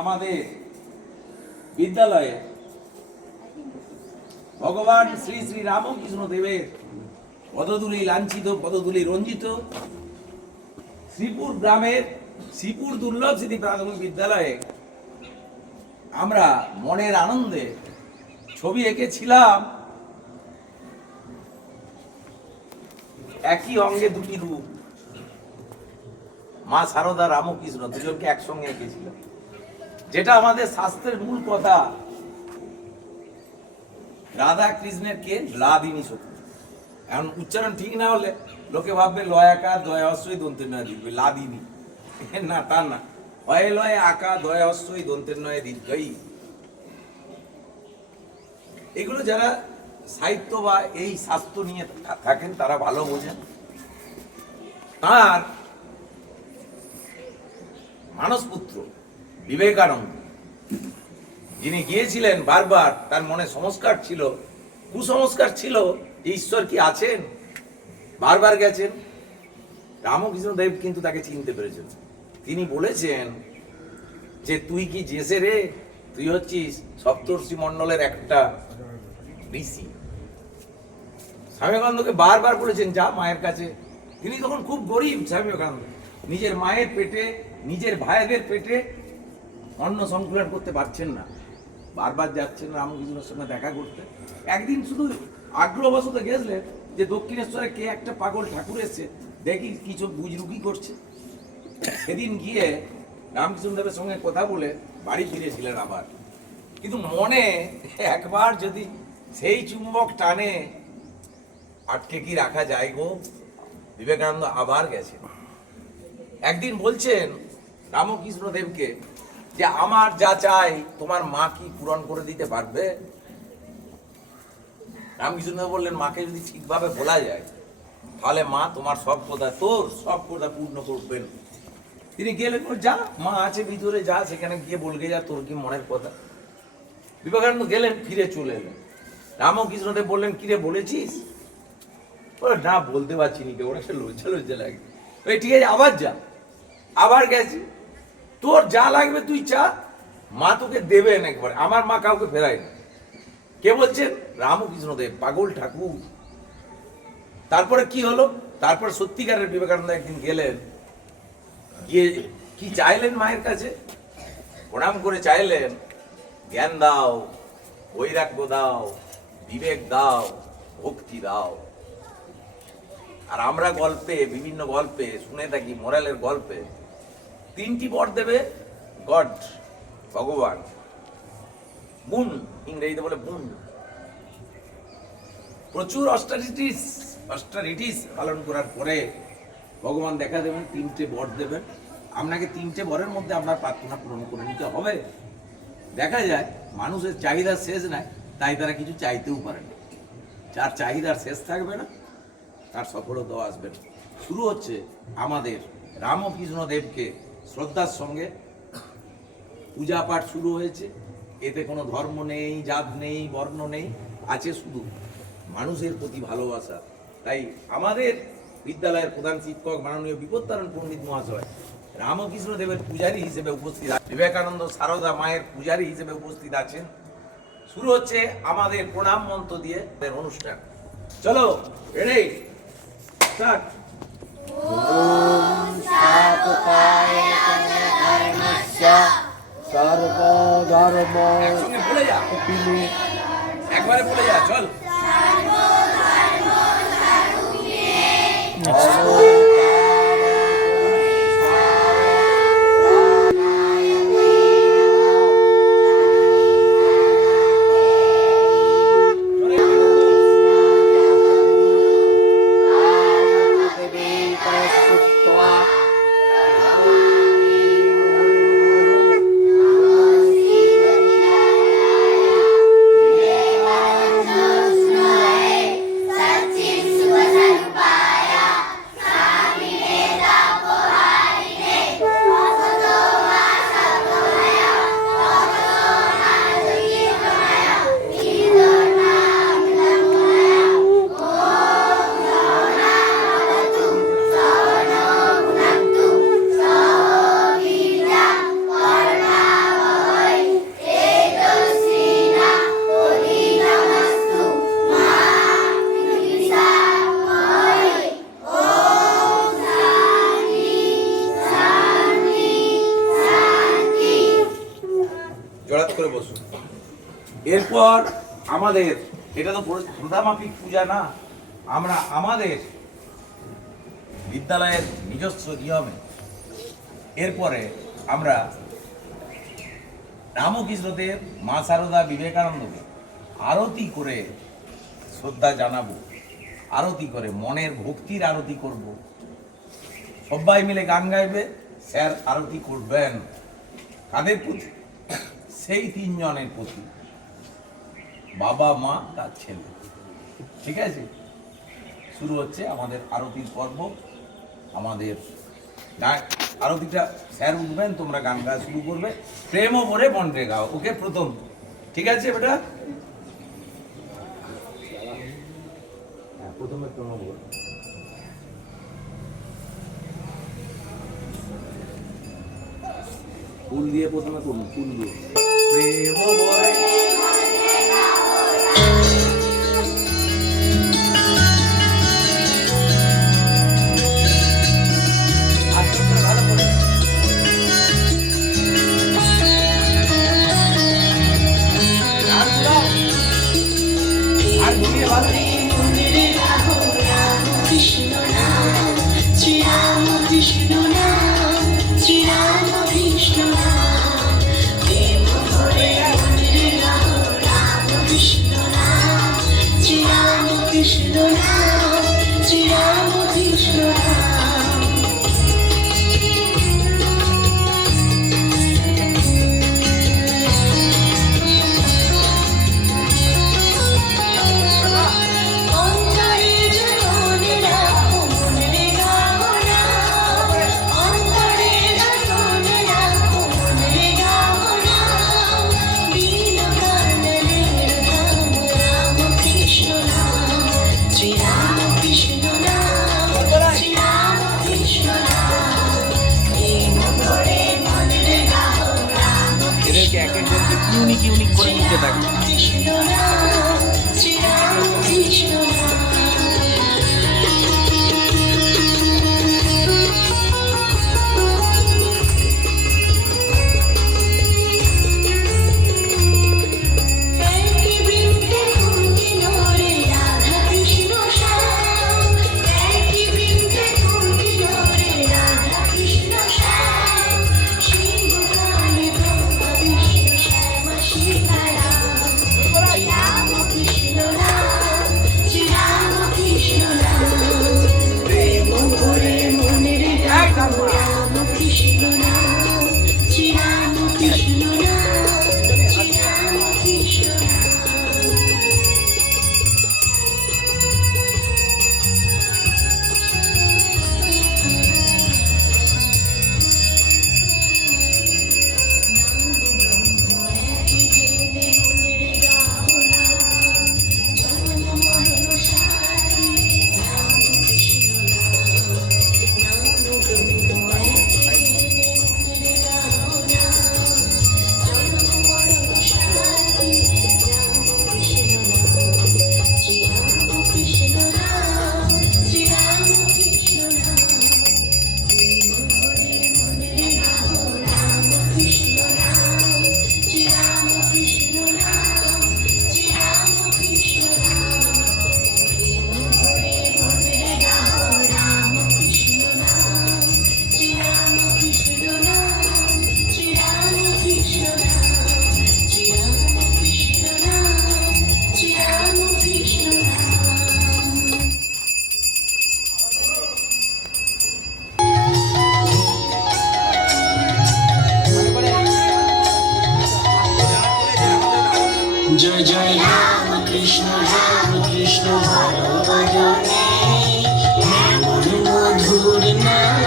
আমাদের বিদ্যালয়ে ভগবান শ্রী শ্রী রামকৃষ্ণ দেবের পদধূলি লাঞ্ছিত, পদধূলি রঞ্জিত শ্রীপুর গ্রামের শ্রীপুর দুর্লভ স্মৃতি প্রাথমিক বিদ্যালয়ে আমরা মনের আনন্দে ছবি এঁকেছিলাম। একই অঙ্গে দুটি রূপ, মা সারদা রামকৃষ্ণ দুজনকে একসঙ্গে এঁকেছিল। যেটা আমাদের শাস্ত্রের মূল কথা, রাধা কৃষ্ণের কে লাদিনী শক্তি। এখন উচ্চারণ ঠিক না হলে লোকে ভাববে লয়াকার দয়া অশ্বই দন্তের নয় দিবে লাদিনী, না তা না, অয়ে লয়ে আকা দয়া অশ্বই দন্তের নয় দীর্ঘই। এগুলো যারা সাহিত্য বা এই শাস্ত্র নিয়ে থাকেন তারা ভালো বোঝেন। তার মানসপুত্র বিবেকানন্দ, যিনি গিয়েছিলেন বারবার, তার মনে সংস্কার ছিল, কুসংস্কার ছিল যে ঈশ্বর কি আছেন, বারবার গেছেন। রামকৃষ্ণ দেব কিন্তু তাকে চিনতে পেরেছেন। তিনি বলেছেন যে তুই কি জেসে রে, তুই হচ্ছিস সপ্তর্ষি মণ্ডলের একটা ঋষি। স্বামী বিবেকানন্দকে বারবার বলেছেন যা মায়ের কাছে। তিনি তখন খুব গরিব স্বামী বিবেকানন্দ, নিজের মায়ের পেটে, নিজের ভাইদের পেটে অন্ন সংকলন করতে পারছেন না, বারবার যাচ্ছেন রামকৃষ্ণের সঙ্গে দেখা করতে। একদিন শুধু আগ্রহবশত গেছিলেন যে দক্ষিণেশ্বরে কে একটা পাগল ঠাকুর এসছে, দেখি কিছু বুজরুকি করছে। সেদিন গিয়ে রামকৃষ্ণদেবের সঙ্গে কথা বলে বাড়ি ফিরেছিলেন আবার। কিন্তু মনে একবার যদি সেই চুম্বক টানে আটকে কি রাখা যায় গো। বিবেকানন্দ আবার গেছেন। একদিন বলছেন রামকৃষ্ণ দেবকে যে আমার যা চাই তোমার মা কি পূরণ করে দিতে পারবে? রামকৃষ্ণ বললেন মাকে যদি ঠিকভাবে বলা যায় তাহলে মা তোমার সব কথা, তোর সব কথা পূর্ণ করবেন। তিনি গেলেন, যা মা আছে ভিতরে, যা সেখানে গিয়ে বলগে যা তোর কি মনের কথা। বিবেকানন্দ গেলেন, ফিরে চলে এলেন। রামকৃষ্ণ দেব বললেন কিরে বলেছিস? না বলতে পারছি নি, ওরা সে লজ্জা লজ্জা লাগে। ওই ঠিক আছে আবার যা। আবার গেছি, তোর যা লাগবে তুই চা, মা তোকে দেবেন একবার। আমার মা কাউকে ফেরায় না। কে বলছেন? রামকৃষ্ণ দেব, পাগল ঠাকুর। তারপরে কি হলো? তারপর সত্যিকারের বিবেকানন্দ একদিন গেলেন, গিয়ে কি চাইলেন মায়ের কাছে? প্রণাম করে চাইলেন জ্ঞান দাও, বৈরাগ্য দাও, বিবেক দাও, ভক্তি দাও। আর আমরা গল্পে, বিভিন্ন গল্পে শুনে থাকি, মোরালের গল্পে তিনটি বর দেবে গড, ভগবান। বুন, ইংরেজিতে বলে বুন। প্রচুর অস্টারিটিস পালন করার পরে ভগবান দেখা দেবেন, তিনটে বর দেবেন। আপনাকে তিনটে বরের মধ্যে আপনার প্রার্থনা পূরণ করে নিতে হবে। দেখা যায় মানুষের চাহিদার শেষ নাই, তাই তারা কিছু চাইতেও পারে না। যার চাহিদার শেষ থাকবে না তার সফলতাও আসবে না। শুরু হচ্ছে আমাদের রামকৃষ্ণ দেবকে শ্রদ্ধার সঙ্গে পূজা পাঠ শুরু হয়েছে। এতে কোনো ধর্ম নেই, জাত নেই, বর্ণ নেই, আছে শুধু মানুষের প্রতি ভালোবাসা। তাই আমাদের বিদ্যালয়ের প্রধান শিক্ষক মাননীয় বিপত্তারণ পণ্ডিত মহাশয় রামকৃষ্ণ দেবের পূজারী হিসেবে উপস্থিত, বিবেকানন্দ সারদা মায়ের পূজারী হিসেবে উপস্থিত আছেন। শুরু হচ্ছে আমাদের প্রণাম মন্ত্র দিয়ে অনুষ্ঠান। চলো রেডি স্টার্ট। ওম স্থাপকায় ধর্মস্য সর্বধর্ম একসঙ্গে বলে যা, পিলে একবারে বলে যা, চল। জড়াত করে বসুন। এরপর আমাদের এটা তো প্রধামাফিক পূজা না, আমরা আমাদের বিদ্যালয়ের নিজস্ব নিয়মে এরপরে আমরা রামকৃষ্ণদেব, মা সারদা, বিবেকানন্দকে আরতি করে শ্রদ্ধা জানাবো, আরতি করে মনের ভক্তির আরতি করব। সবাই মিলে গান গাইবে, স্যার আরতি করবেন। কাদের প্রতি? সেই তিনজনের প্রতি, বাবা, মা, তার ছেলে। ঠিক আছে, শুরু হচ্ছে আমাদের আরতির পর্ব। আমাদের আরতিটা স্যার উঠবেন, তোমরা গান গাওয়া শুরু করবে, প্রেমও ভরে মন্ত্রে গাও। ওকে, প্রথম। ঠিক আছে বেটা, প্রথমে প্রেম ভরে। ফুল দিয়ে প্রথমে করুন, ফুল দিয়ে প্রেম ভরে। ইউনিক করে নিতে থাকি। जय जय राम कृष्ण भालो भजने मन मधुर नाम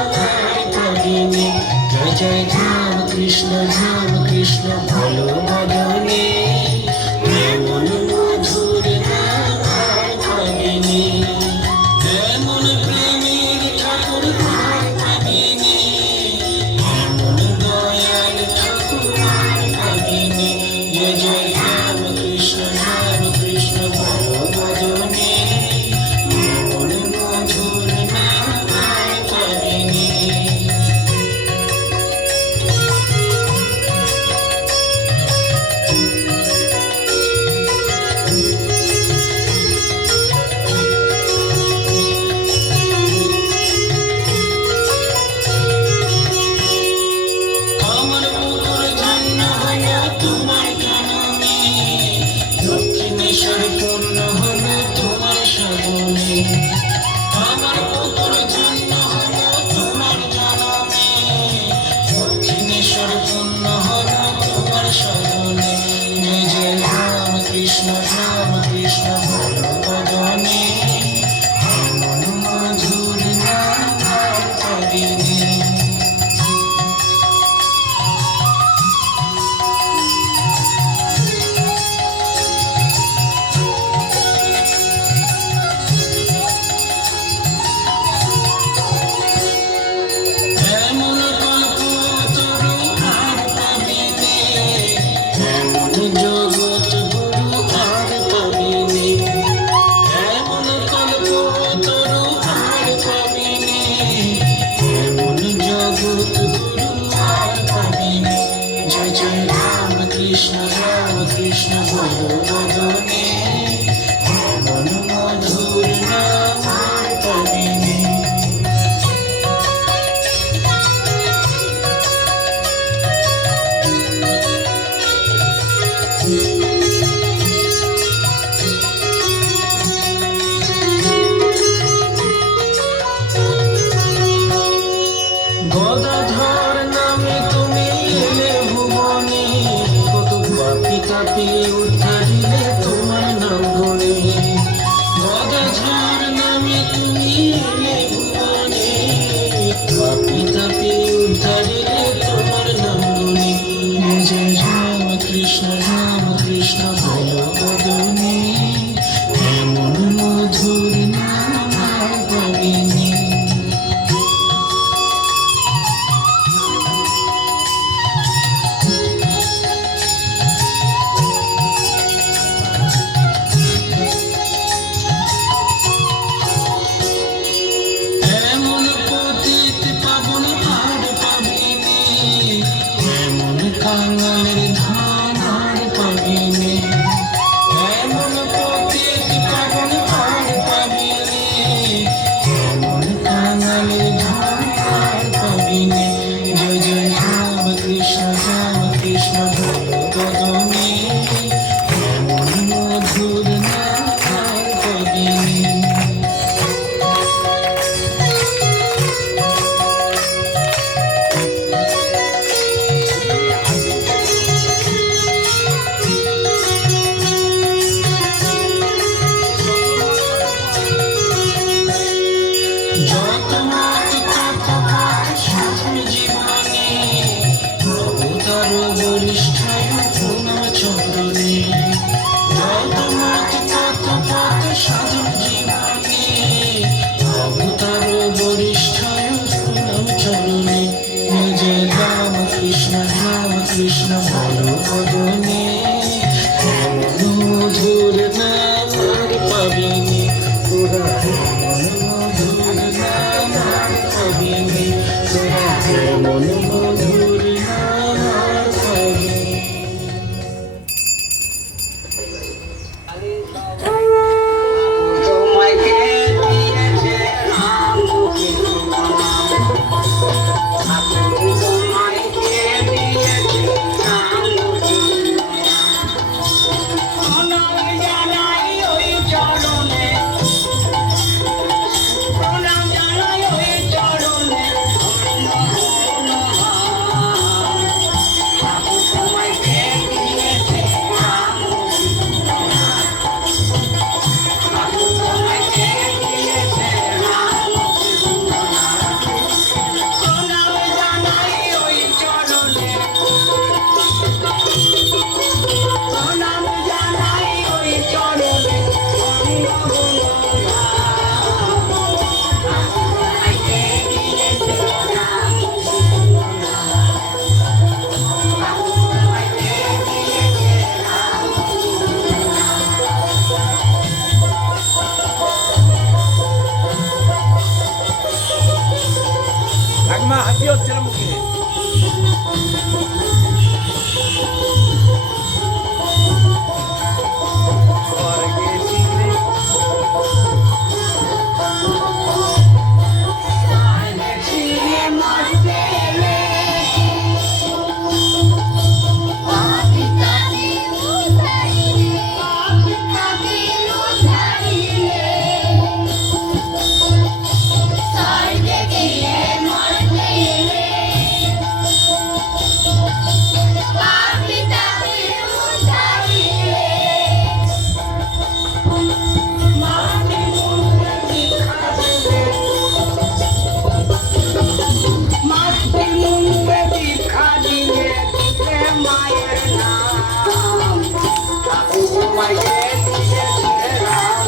करिने जय जय राम कृष्ण भालो भजने मन मधुर नाम करिने मन प्रेमीर ठाकुर करिने मन दयाल ठाकुर करिने जय जय कृष्ण भालो भजने मन मधुर नाम करिने জগৎ গুরু আর পাবিনি, এমন কল্পতরু আর পাবিনি, এমন জগৎ গুরু আর পাবিনি। জয় জয় রাম কৃষ্ণ বলো বদনে, এমন মধুর নাম আর পাবিনি। গদাধর নামে তুমি এলে ভুবনে, কত পাপি তাপি উদ্ধারিলে তোমার নাম গুণে। গদাধর নামে তুমি এলে ভুবনে, পাপি তাপি উদ্ধারিলে তোমার নাম গুণে। জয় রাম কৃষ্ণ বলো বদনে, এমন মধুর নাম আর পাবিনি। এমন পতিত পাবন আর পাবিনি, এমন কাঙালের ধান আর পাবিনি, এমন পতিত পাবন আর পাবিনি, এমন কাঙালের ধান আর পাবিনি। জয় জয় রাম কৃষ্ণ বলো বদনে, এমন মধুর নাম আর পাবিনি। যত মত তত পথ সাধন জীবনে, অবতার বরিষ্ঠায় প্রণাম চরণে। যত মত তত পথ সাধন জীবনে, অবতার বরিষ্ঠায় প্রণাম চরণে। জয় রাম কৃষ্ণ বলো বদনে, এমন মধুর নাম আর পাবিনি। তোরা এমন মধুর নাম আর পাবিনি, তোরা এমন মধুর নাম আর পাবিনি। তোমায় কে দিয়েছে নাম তোমায় কে দিয়েছে নাম প্রণাম জানাই ওই চরণে, প্রণাম জানাই ওই চরণে। তোমায় কে দিয়েছে নাম তোমায় কে দিয়েছে নাম প্রণাম জানাই ওই চরণে, প্রণাম জানাই ওই চরণে। ঠাকুমা হাসি হচ্ছে না মুখে। স্বর্গে ছিলে ছিঁড়ে মারতে এলে, পাপি তাপি উদ্ধারিলে, পাপি তাপি উদ্ধারিলে। স্বর্গে গিয়ে মারতে এলে, পাপি তাপি উদ্ধারিলে। মাটি মুখে দীক্ষা দেবে, মাটি মুখে দীক্ষা দিলে দিতে মায়ের নাম। তোমায় কে দিয়েছে রাম,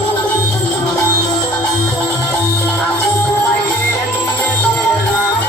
তোমায় কে দিয়েছে রাম।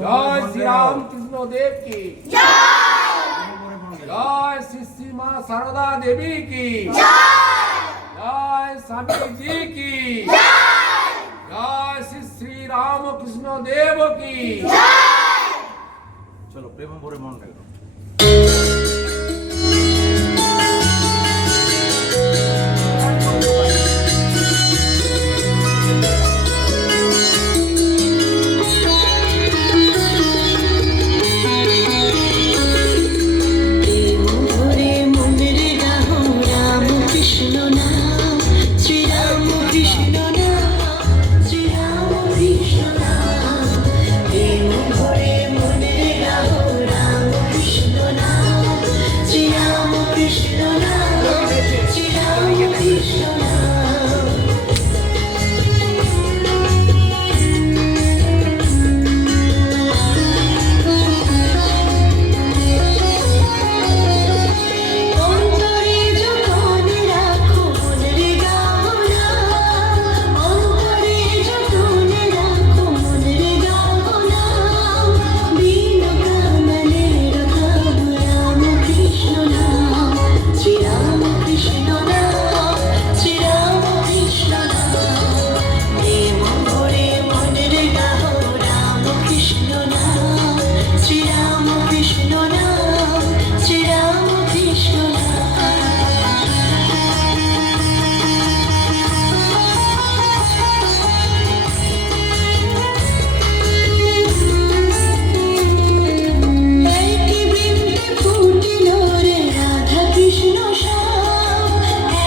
জয় শ্রী রামকৃষ্ণ দেব কি জয় শ্রী শ্রী মা সারদা দেবী কি জয় স্বামী জি কি জয় শ্রী শ্রী রামকৃষ্ণ দেব কি চলো প্রেম ভরে মন রাখো। প্রেম ভরে মনের গাহ রাম কৃষ্ণ নাম শ্রী রাম কৃষ্ণ নাম শ্রী রাম কৃষ্ণ নাম প্রেম ভরে মনের গাহ রাম কৃষ্ণ নাম শ্রী রাম কৃষ্ণ নাম শ্রী রাম কৃষ্ণ নাম অন্তরে যতন রাখো মনের গাহ নাম অন্তরে যতন রাখো মনের গাহ নাম বিন কামলের গাহ রাম কৃষ্ণ নাম শ্রী রাম কৃষ্ণ নাম শ্রী রাম কৃষ্ণ নাম প্রেম ভরে মনের গাহ রাম কৃষ্ণ নাম শ্রী রাম কৃষ্ণ নাম শ্রী রাম কৃষ্ণ নাম একই বৃন্দে ফুটিল রে রাধা কৃষ্ণ শ্যাম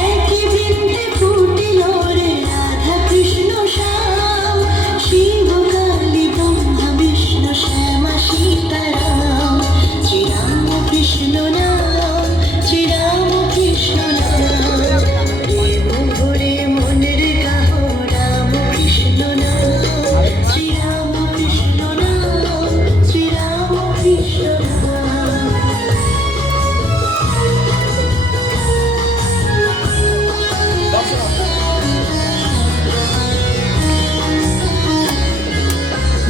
একই বৃন্দে ফুটিল রে রাধা কৃষ্ণ শ্যাম শিব কালী ব্রহ্মা বিষ্ণু শ্যামা সীতারাম শ্রী রাম কৃষ্ণ নাম শ্রী রাম কৃষ্ণ নাম প্রেম ভরে মনের গাহ রাম কৃষ্ণ নাম শ্রী রাম কৃষ্ণ নাম শ্রী রাম কৃষ্ণ নাম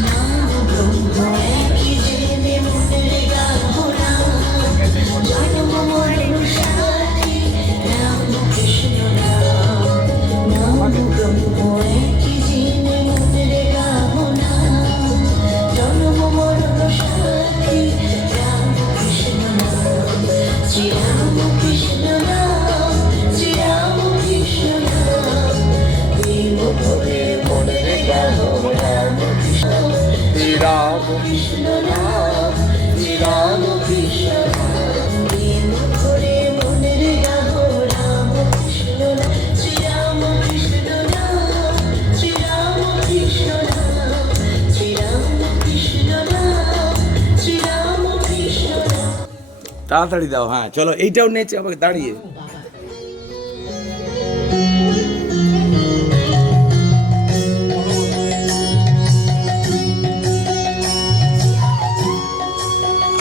নাম ব্রহ্ম একই জেনে মনের গাহ রাম জন্ম মরণ সাথী রাম কৃষ্ণ নাম নাম ব্রহ্ম একই জেনে মনের গাহ নাম জন্ম মরণ সাথী রাম কৃষ্ণ নাম শ্রী রাম কৃষ্ণ নাম শ্রী রাম কৃষ্ণ নাম প্রেম ভরে মনের গাহ রাম কৃষ্ণ শ্রী রাম কৃষ্ণ নাম শ্রী রাম কৃষ্ণ নাম প্রেম ভরে মনের গাহ রাম কৃষ্ণ নাম শ্রী রাম তাড়াতাড়ি দাও, হ্যাঁ চলো এইটাও নেচে আমাকে দাঁড়িয়ে।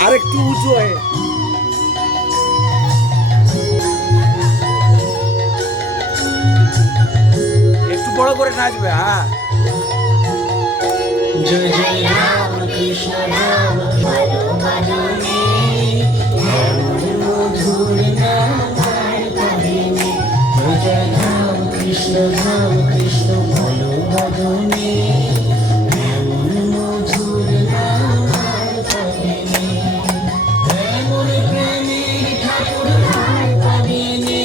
আরেকটু উঁচু হয়ে একটু বড় করে নাচবে, হ্যাঁ। জয় জয় রাম কৃষ্ণ রাম ভালো বাজনে এমন মধুর নাম আর পাবিনি। জয় জয় রাম কৃষ্ণ ভালো বাজনে এমন মধুর নাম আর পাবিনি। এমন প্রেমের ঠাকুর আর পাবিনি,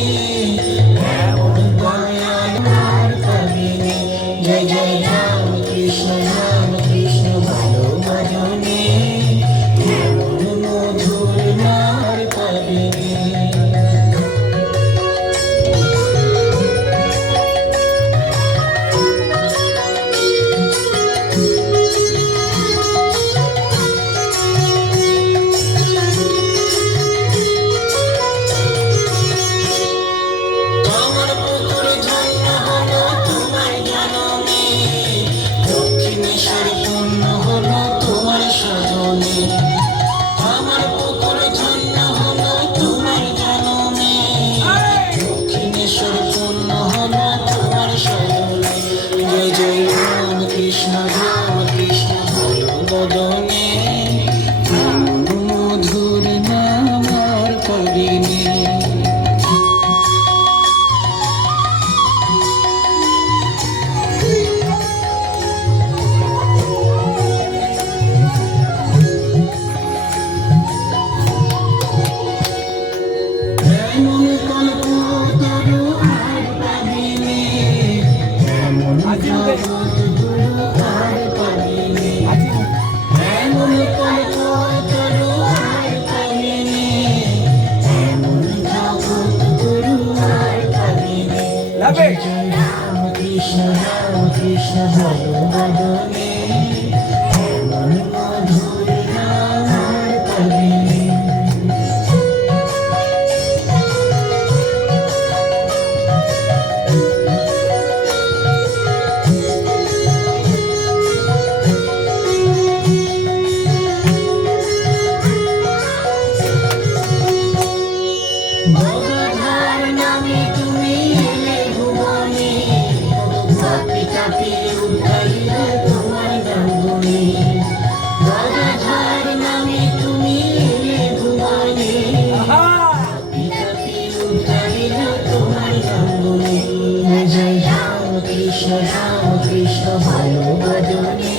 এমন দয়াল আর পাবিনি। জয় জয় রাম কৃষ্ণ ভালো বাজনে এমন মধুর নাম পাবিনি। তোমার পুকুর ধন্য হলো তোমার জননী, দক্ষিণেশ্বর পূর্ণ হলো তোমার সাধনে। আমার পুকুর ধন্য হলো তোমার জননী, দক্ষিণেশ্বর পূর্ণ হলো তোমার সাধনে। জয় জয় রাম কৃষ্ণ ভালো বদনে এমন মধুর নাম আর পাবিনি। এমন কল্পতরু আর পাবিনি, এমন জগৎগুরু আর পাবিনি। এমন কল্পতরু আর পাবিনি, এমন জগৎগুরু আর পাবিনি। লাভে। জয় রাম কৃষ্ণ ভালো বদনে এমন মধুর নাম আর পাবিনি। গদাধর নামে তুমি এলে ভুবনে, পাপি তাপি উদ্ধারিলে তোমার গাঙ্গুনে। গদাধর নামে তুমি এলে ভুবনে, পাপি তাপি উদ্ধারিলে তোমার গাঙ্গুনে। জয় রাম কৃষ্ণ ভালো বাজনে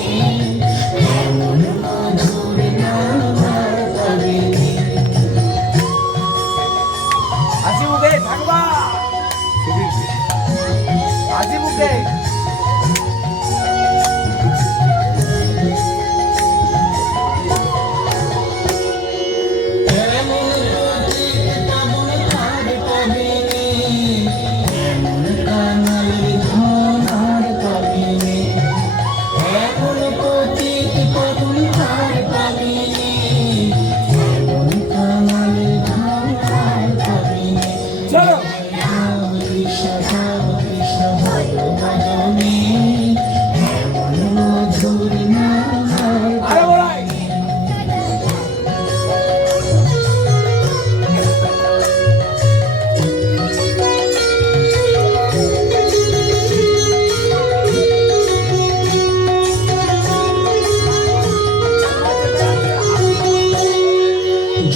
এমন মধুর নাম আর পাবিনি। হাসি মুখে থাকবা, হাসি মুখে। এমন পথিক পাবন আর পাবিনি, এমন কাঙালির ধন আর পাবিনি। এমন পথিক পাবন আর পাবিনি, এমন কাঙালির ধন আর পাবিনি। চলো। রাম কৃষ্ণ ভালো বাজনে এমন মধুর নাম আর আরে বলাই।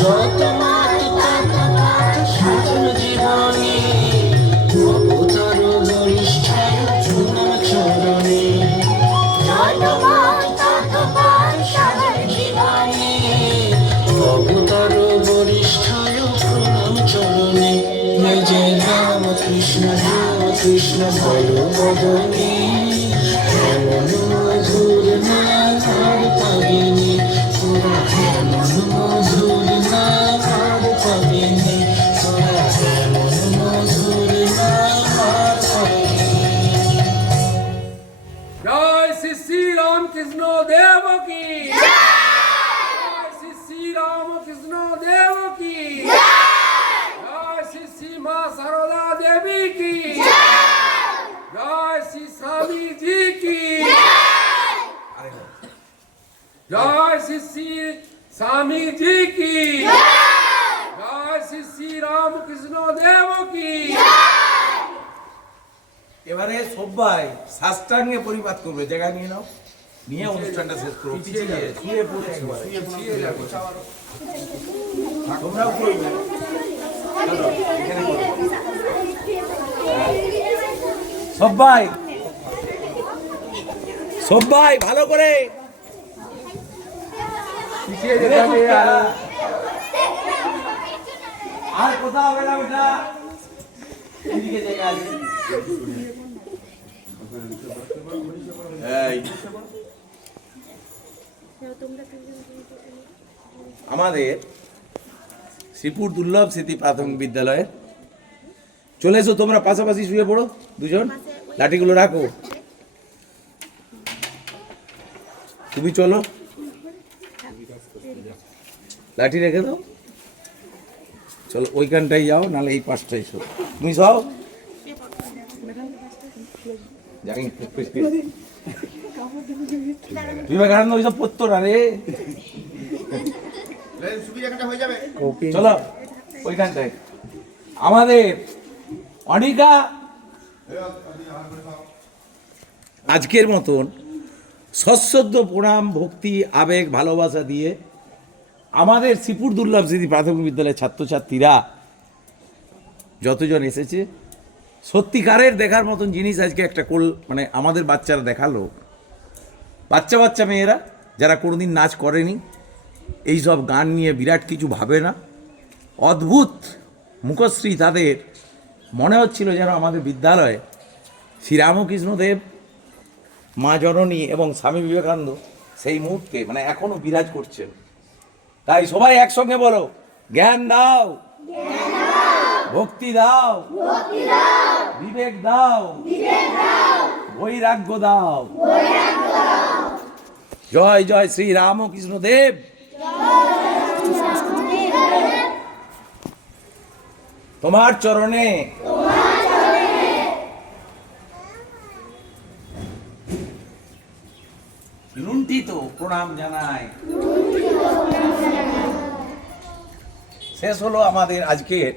যত মাত তত পাঠ সাধন জীবনে অবতার বরিষ্ঠায় প্রণাম চরণে। যত মাত তত পাঠ সাধন জীবনে অবতার বরিষ্ঠায় প্রণাম চরণে। জয় জয় রাম কৃষ্ণ ভালো বদনে এমন মধুর নাম আর পাবিনি। তোরা এমন মধুর নাম আর পাবিনি, তোরা এমন মধুর নাম আর পাবিনি। জয় শ্রী শ্রী রামকৃষ্ণ দেব কি, জয় শ্রী শ্রী রামকৃষ্ণ দেব কি। स्वामी जी की जय श्री श्री स्वामी जी की जय श्री श्री रामकृष्ण देव की এবারে সবাই সাষ্টাঙ্গে পরিপাত করবে, জায়গা নিয়ে নাও, নিয়ে অনুষ্ঠানটা শেষ করো। পিছিয়ে গিয়ে শুয়ে পড়ে একবারে। তোমরাও করবে। চলো, এখানে করো। সবাই সবাই ভালো করে पीछे देखा यार আর কোথাও হবে না বেটা, এদিকে জায়গা আছে। এই আমাদের শ্রীপুর দুর্লভ স্মৃতি প্রাথমিক বিদ্যালয়ে চলে এসো, তোমরা পাশাপাশি শুয়ে পড়ো দুজন, লাঠিগুলো রাখো। তুমি চলো, লাঠি রেখে দাও, চলো ওইখানটাই যাও, নাহলে এই পাশটাই শো। তুমি সব বিবেকানন্দ ওইসব পড়তো না রে, চলো ওইখানটায়। আমাদের অনিকা আজকের মতন সশ্রদ্ধ প্রণাম, ভক্তি, আবেগ, ভালোবাসা দিয়ে আমাদের শ্রীপুর দুর্লভ স্মৃতি প্রাথমিক বিদ্যালয়ের ছাত্রছাত্রীরা যতজন এসেছে, সত্যিকারের দেখার মতন জিনিস আজকে একটা মানে আমাদের বাচ্চারা দেখালো। বাচ্চা বাচ্চা মেয়েরা যারা কোনোদিন নাচ করেনি, এই সব গান নিয়ে বিরাট কিছু ভাবে না, অদ্ভুত মুখশ্রী তাদের, মনে হচ্ছিল যেন আমাদের বিদ্যালয়ে শ্রীরামকৃষ্ণদেব, মা জননী এবং স্বামী বিবেকানন্দ সেই মুহূর্তে মানে এখনো বিরাজ করছেন। তাই সবাই একসঙ্গে বলো, জ্ঞান দাও, ভক্তি দাও, বিবেক দাও, বৈরাগ্য দাও। জয় জয় শ্রী রামকৃষ্ণ দেব। তোমার চরণে লুণ্ঠিত প্রণাম জানাই। শেষ হলো আমাদের আজকের,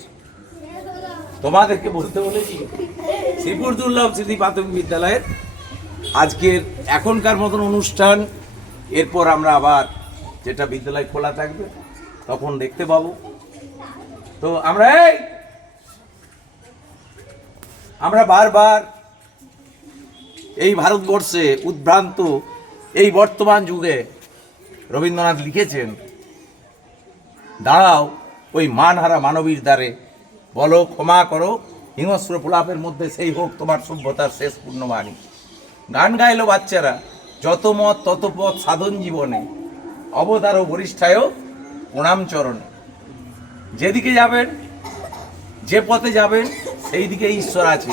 তোমাদেরকে বলতে বলেছি শ্রীপুর দুর্লভ স্মৃতি প্রাথমিক বিদ্যালয়ের আজকের এখনকার মতন অনুষ্ঠান। এরপর আমরা আবার যেটা বিদ্যালয় খোলা থাকবে তখন দেখতে পাবো। তো আমরা বারবার এই ভারতবর্ষে উদ্ভ্রান্ত এই বর্তমান যুগে রবীন্দ্রনাথ লিখেছেন, দাঁড়াও ওই মানহারা মানবীর দ্বারে, বলো ক্ষমা করো হিংস্র প্রলাপের মধ্যে সেই হোক তোমার সভ্যতার শেষ পূর্ণবাণী। গান গাইলো বাচ্চারা, যত মত তত পথ সাধন জীবনে, অবতার ও বরিষ্ঠায় প্রণাম চরণে। যেদিকে যাবেন, যে পথে যাবেন, সেই দিকে ঈশ্বর আছে।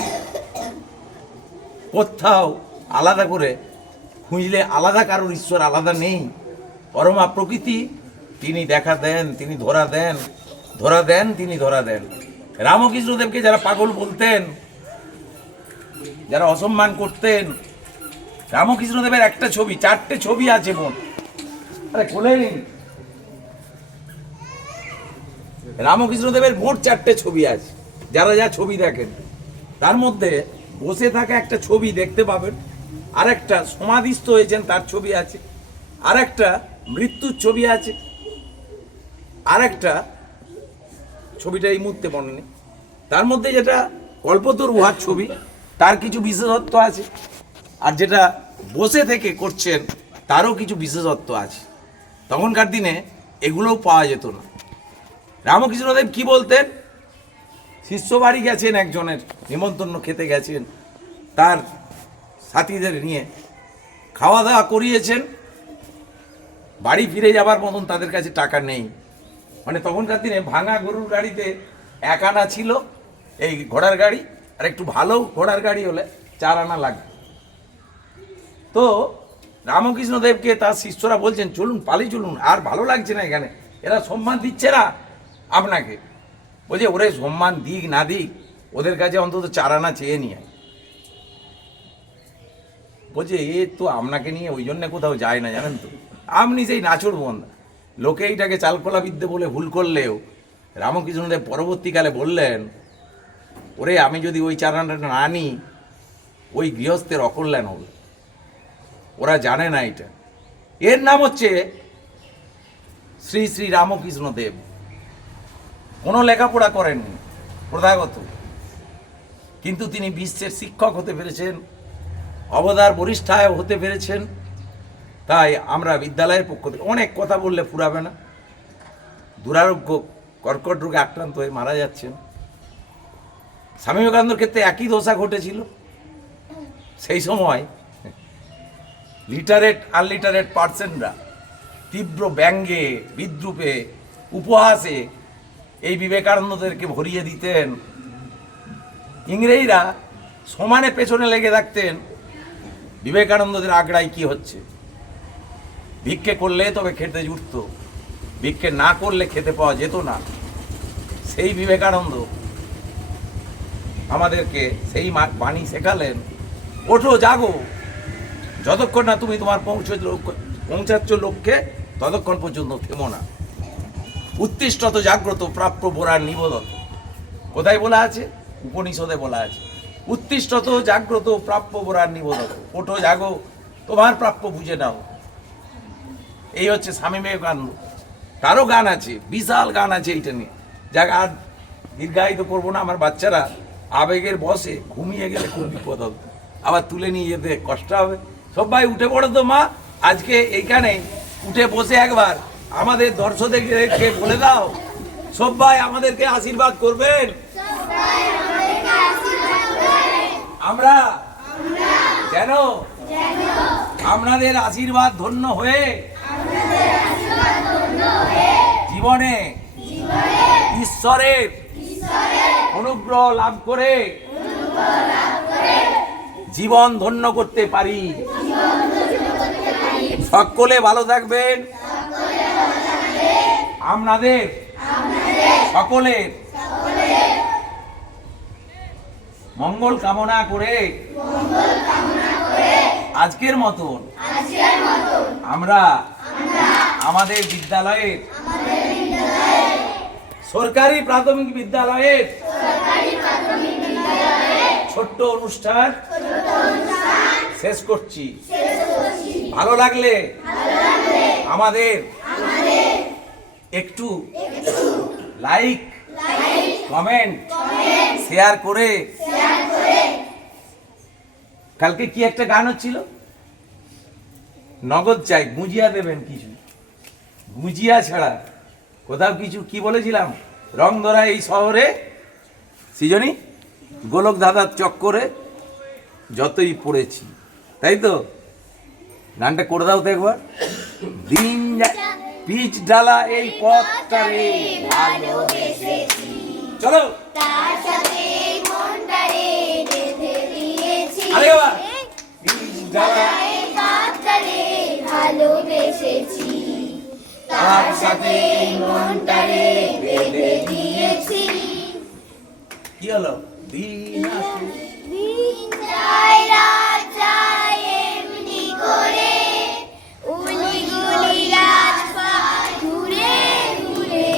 কোথাও আলাদা করে খুঁজলে আলাদা কারোর ঈশ্বর আলাদা নেই। পরমা প্রকৃতি তিনি দেখা দেন, তিনি ধরা দেন, ধরা দেন, তিনি ধরা দেন। রামকৃষ্ণদেবকে যারা পাগল বলতেন, যারা অসম্মান করতেন, রামকৃষ্ণদেবের একটা ছবি, 4টে ছবি আছে মোট, আরে কোলে নিন, রামকৃষ্ণদেবের মোট 4টে ছবি আছে। যারা যা ছবি দেখেন তার মধ্যে বসে থাকা একটা ছবি দেখতে পাবেন, আর একটা সমাধিস্থ হয়েছেন তার ছবি আছে, আর একটা মৃত্যুর ছবি আছে, আর একটা ছবিটা এই মুহূর্তে মনে নেই। তার মধ্যে যেটা কল্পতরু উহার ছবি, তার কিছু বিশেষত্ব আছে, আর যেটা বসে থেকে করছেন তারও কিছু বিশেষত্ব আছে। তখনকার দিনে এগুলোও পাওয়া যেত না। রামকৃষ্ণদেব কি বলতেন, শিষ্য বাড়ি গেছেন, একজনের নিমন্ত্রণ খেতে গেছেন, তার সাথীদের নিয়ে খাওয়া দাওয়া করিয়েছেন, বাড়ি ফিরে যাবার মতন তাদের কাছে টাকা নেই। মানে তখনকার দিনে ভাঙা গরুর গাড়িতে 1 আনা ছিল, এই ঘোড়ার গাড়ি, আর একটু ভালো ঘোড়ার গাড়ি হলে 4 আনা লাগবে। তো রামকৃষ্ণদেবকে তার শিষ্যরা বলছেন, চলুন পালিয়ে চলুন, আর ভালো লাগছে না এখানে, এরা সম্মান দিচ্ছে না আপনাকে। বলছে ওরে সম্মান দিক না দিক, ওদের কাছে অন্তত 4 আনা চেয়ে নিয়ে আয়। বলছে এ তো আপনাকে নিয়ে ওই জন্য কোথাও যায় না জানেন তো, আপনি সেই নাচুর বন্ধা। লোকে এইটাকে চালকলা বিদ্যে বলে ভুল করলেও রামকৃষ্ণদেব পরবর্তীকালে বললেন, ওরে আমি যদি ওই চারানটা না নিই ওই গৃহস্থের অকল্যাণ হবে। ওরা জানে না এটা। এর নাম হচ্ছে শ্রী শ্রী রামকৃষ্ণ দেব। কোনো লেখাপড়া করেননি প্রথাগত, কিন্তু তিনি বিশ্বের শিক্ষক হতে পেরেছেন, অবতার বরিষ্ঠায় হতে পেরেছেন। তাই আমরা বিদ্যালয়ের পক্ষ থেকে অনেক কথা বললে ফুরাবে না। দুরারোগ্য কর্কট রোগে আক্রান্ত হয়ে মারা যাচ্ছেন। স্বামী বিবেকানন্দর ক্ষেত্রে একই দশা ঘটেছিল। সেই সময় লিটারেট আনলিটারেট পার্সনরা তীব্র ব্যঙ্গে, বিদ্রুপে, উপহাসে এই বিবেকানন্দদেরকে ভরিয়ে দিতেন। ইংরেজরা সমানে পেছনে লেগে থাকতেন বিবেকানন্দদের আগ্রায় কি হচ্ছে। ভিক্ষে করলে তবে খেতে জুটত, ভিক্ষে না করলে খেতে পাওয়া যেত না। সেই বিবেকানন্দ আমাদেরকে সেই বাণী শেখালেন, ওঠো জাগো, যতক্ষণ না তুমি তোমার পৌঁছাচ্ছ লক্ষ্যে ততক্ষণ পর্যন্ত থেমো না। উত্তিষ্ঠত জাগ্রত প্রাপ্য বোরার নিবোধত। কোথায় বলা আছে? উপনিষদে বলা আছে, উত্তিষ্ঠত জাগ্রত প্রাপ্য বোরার নিবোধত। ওঠো জাগো, তোমার প্রাপ্য বুঝে নাও। এই হচ্ছে স্বামী বিবেকানন্দ। তারও গান আছে, বিশাল গান আছে এইটা নিয়ে, যাক আর দীর্ঘায়িত করবো না। আমার বাচ্চারা আবেগের বসে ঘুমিয়ে গেলে খুব বিপদ হবে, আবার তুলে নিয়ে যেতে কষ্ট হবে। সবাই উঠে পড়ো তো মা, আজকে এইখানে উঠে বসে একবার আমাদের দর্শকদেরকে বলে দাও, সবাই আমাদেরকে আশীর্বাদ করবেন। আমরা যেন আপনাদের আশীর্বাদ ধন্য হয়ে জীবনে ঈশ্বরের অনুগ্রহ লাভ করে জীবন ধন্য করতে পারি। সকলে ভালো থাকবেন। আপনাদের সকলের মঙ্গল কামনা করে আজকের মতন আমরা আমাদের বিদ্যালয়ের সরকারি প্রাথমিক বিদ্যালয়ের ছোট্ট অনুষ্ঠান শেষ করছি। ভালো লাগলে আমাদের একটু লাইক, কমেন্ট, শেয়ার করে। কালকে কি একটা গান হচ্ছিল, নগদ চাই, গুজিয়া দেবেন কিছু, গুজিয়া ছাড়া কোথাও কিছু। কি বলেছিলাম? রং ধরা এই শহরে সৃজনী গোলক দাদার চক্করে যতই পড়েছি, তাই তো? গানটা করে দাও তো একবার। দিন পিচ ডালা এই পথটা রে ভালোবেসেছি, চলো তার সাথে মনটারে বেঁধে দিয়েছি, আরে বাবা, পিচ ডালা এই পথটারে ভালোবেসেছি, তার সাথে মনটারে বেঁধে দিয়েছি। কি হলো? দিন আসে দিন যায় রাত যায় এমনি করে, উলিগুলি রাজপথ ঘুরে ঘুরে।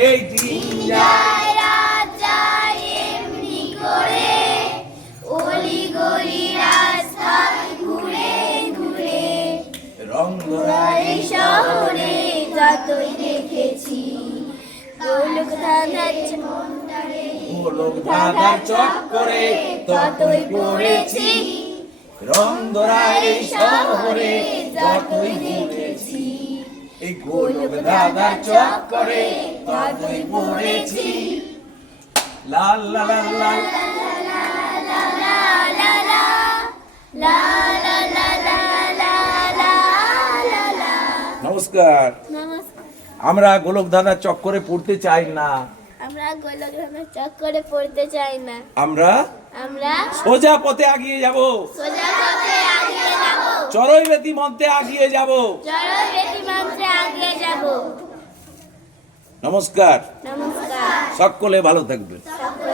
এই দিন যায় রাত যায় এমনি করে, অলিগলি রাস্তায় ঘুরে ঘুরে। রং ধরা এই শহরে যতই দেখেছি, গোলক ধাঁধার গোলক দাদার চক্করে ততই পড়েছি, রং ধরা এই শহরে যতই ঘুরেছি, এই গোলক দাদার চক্করে ততই পড়েছি। লাল লাল লাল নমস্কার। আমরা গোলক দাদার চক্করে পড়তে চাই না, আমরা গোলক ধাঁধার চক্করে পড়তে চাই না, আমরা আমরা সোজা পথে আগিয়ে যাব, সোজা পথে এগিয়ে যাব, চরৈবেতি মন্ত্রে আগিয়ে যাব। জড়বেদী মন্ত্রে এগিয়ে যাব। নমস্কার, নমস্কার, সকলে ভালো থাকবেন। সকলে